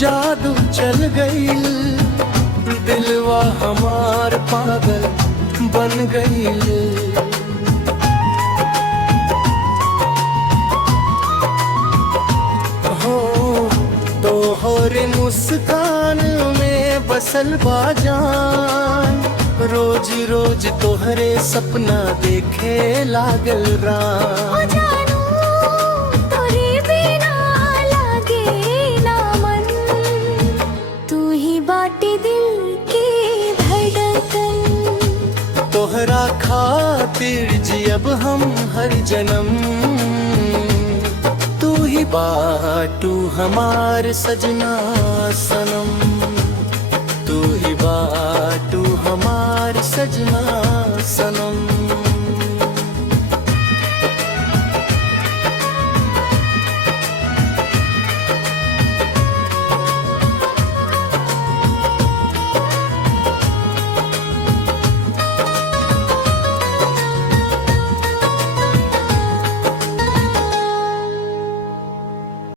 जादू चल गई, दिलवा हमार पागल बन गई। हो तोहरे मुस्कान में बसल बाजान, रोज रोज तोहरे सपना देखे लागल राम। तोहरा खातिर जियब हम हर जन्म, तू ही बाटू हमार सजना सनम, तू ही बाटू हमार सजना